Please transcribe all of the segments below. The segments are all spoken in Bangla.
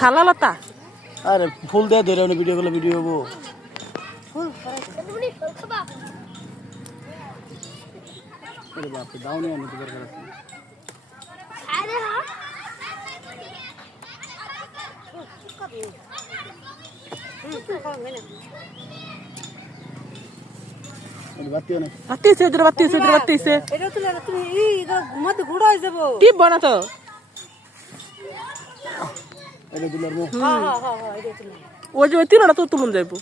সালালতা আরে ফুল দিয়ে ধরে ভিডিও করলে ভিডিও হবো বাপরে দাও নিয়ে আনি দরকার আছে টিপ বানা তো ওই যে তিনটা তো তুলুন যাইব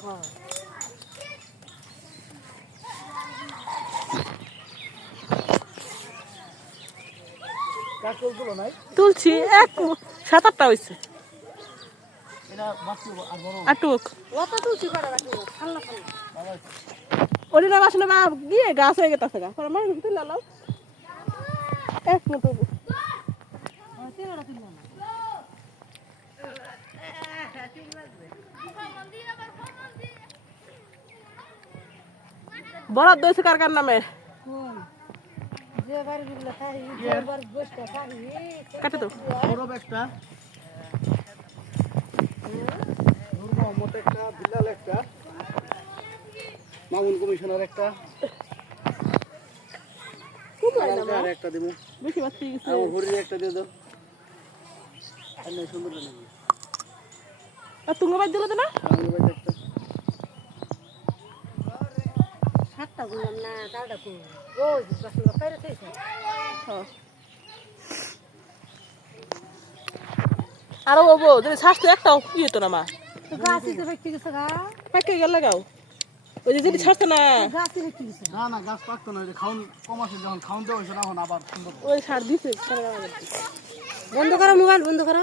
তুলছি এক 7-8টা হয়েছে ওরিনা বাসনে বা গিয়ে গাছ হয়ে গেছে গা পরে মানুষ তুলে লাও এক মতো বরাদ দইছে কার কার নামে কাটে তো বড় একটা নূর মোহাম্মদ একটা বিল্লাল একটা মামুন কমিশনার একটা আর একটা দেব বেশি বাচ্চা গেছে আর হরির একটা দিয়ে দাও আর না সুন্দর না আর তুমি বাদ দিলে তো না আমার বাড়িতে একটা সাতটা গুলাম না দাদা কো রোজ বাসনা পাইরে থাইছে হ্যাঁ আর ও বো যদি শ্বাস তো একটাও কি হতো না মা তো গাছই তো ব্যক্তি গেছে গা পাকে গেল লাগাও ওই যে যদি ছাড়তে না গাছই ব্যক্তি গেছে না না গাছ পাকতো না খাউন কম আছে যখন খাউন দেওয়া হয়েছে তখন আবার সুন্দর ওই সার দিছে বন্ধ করো মোবাইল বন্ধ করো